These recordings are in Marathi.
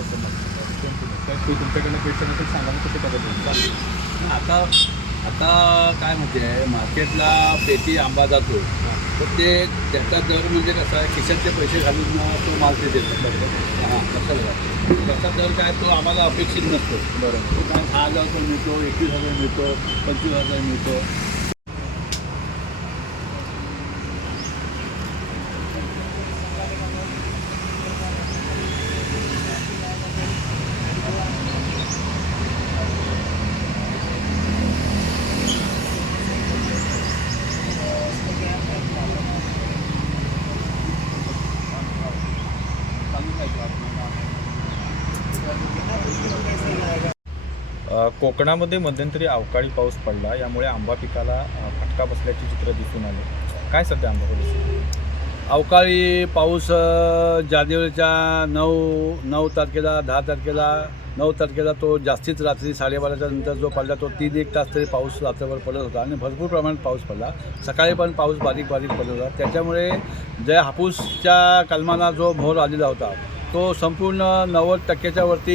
काय समजतं तुमच्याकडनं क्वेश्चन असेल सांगा मग कसं पण आता आता काय म्हणजे आहे मार्केटला पेटी आंबा जातो. तर ते त्याचा दर म्हणजे कसा आहे खिशातले पैसे घालून तो माल ते देतात. हां लक्षात त्याचा दर काय तो आम्हाला अपेक्षित नसतो. बरं तो काय दहा हजार मिळतो एकवीस हजार मिळतो पंचवीस हजार मिळतो. कोकणामध्ये मध्यंतरी अवकाळी पाऊस पडला. यामुळे आंबा पिकाला फटका बसल्याचे चित्र दिसून आले. काय सध्या आंबा अवकाळी पाऊस जानेवारीच्या नऊ नऊ तारखेला दहा तारखेला नऊ तारखेला तो जास्तीच रात्री साडेबाराच्या नंतर जो पडला तो तीन एक तास तरी पाऊस रात्रभर पडत होता आणि भरपूर प्रमाणात पाऊस पडला. सकाळी पण पाऊस बारीक बारीक पडत होता. त्याच्यामुळे ज्या हापूसच्या कलमांना जो भोर आलेला होता तो संपूर्ण नव्वद टक्क्याच्या वरती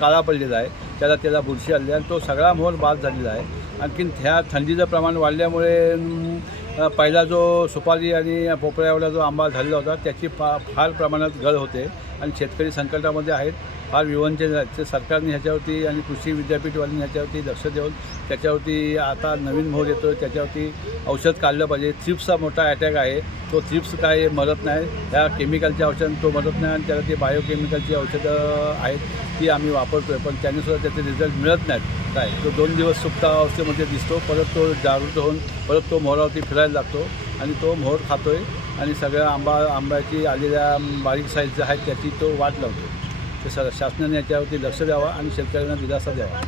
काळा पडलेला आहे. त्याला त्याला बुरशी आलेली आणि तो सगळा मोहर बाद झालेला आहे. आणखीन ह्या थंडीचं प्रमाण वाढल्यामुळे पहिला जो सुपारी आणि पोपळ्यावाला जो आंबा झालेला होता त्याची फा फार प्रमाणात गळ होते. आणि शेतकरी संकटामध्ये आहेत फार विवंचन आहेत. सरकारने ह्याच्यावरती आणि कृषी विद्यापीठवाल्यांनी ह्याच्यावरती लक्ष देऊन त्याच्यावरती आता नवीन मोहर येतो त्याच्यावरती औषध काढलं पाहिजे. थ्रिप्सचा मोठा अटॅक आहे. तो चिप्स काय मरत नाही. ह्या केमिकलच्या औषधं तो मरत नाही आणि त्याला ती बायोकेमिकलची औषधं आहेत ती आम्ही वापरतो आहे पण त्यानेसुद्धा त्याचे रिझल्ट मिळत नाहीत. काय? तो दोन दिवस सुप्ता अवस्थेमध्ये दिसतो. परत तो जागृत होऊन परत तो मोहरावरती फिरायला लागतो आणि तो मोहर खातो आहे आणि सगळ्या आंबा आंब्याची आलेल्या बारीक साईज आहेत त्याची तो वाट लावतो ते स शासनाने याच्यावरती लक्ष द्यावा आणि शेतकऱ्यांना दिलासा द्यावा.